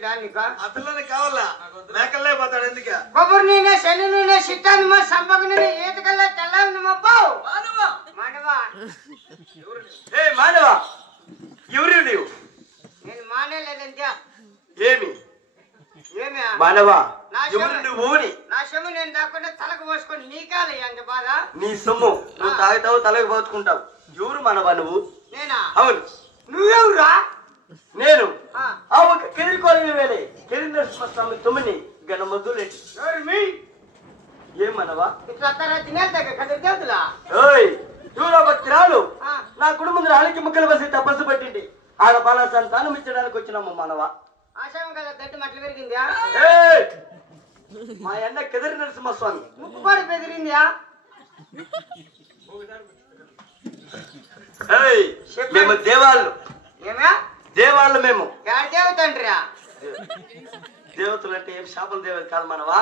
అతను కావాలా మేకల్లే పోతాడు ఎందుకు కొబ్బరి నూనె శని నూనె సిట్టాను మా సంపక నూనె ఈతకల్లా తెల్లాలి మా బావు మానవా ఏ మానవా ఎవరు నీవు నేను మానేలేదంటే ఏమి మానవా ఎవరు నువ్వు నా సొమ్ము నేను దాక్కుండా తలకు పోసుకొని నీకాలి అంత బాధ నీ సొమ్ము నువ్వు తాగుతావు తలకు పోసుకుంటావు ఎవరు మానవా నువ్వు నేనా అవును నువ్వెవరా నేను ఆ ఒక కెదిరికోలని వేలే కెదిరి నరసింహస్వామి తొమ్మిది గణ మొద్దులేంటి ఏమనవా ఇట్లా తినేద్దాక కదిరి దేవతలా ఓయ్ భక్తురాలు నా కుటుంబం అలికి ముక్కలు బసి తపస్సు పట్టింది ఆడ బాల సంతానం ఇచ్చడానికి వచ్చినాము మనవా ఆశామం కదా గట్టి మట్లు పెరిగిందా మా అన్న కెదిరి నరసింహస్వామి ముక్కు కూడా పెదిరిందా మేము దేవాళ్ళు ఏమే దేవాళ్ళు మేము దేవతండ్రా దేవతలు అంటే ఏం శాపల దేవత కాదు మనవా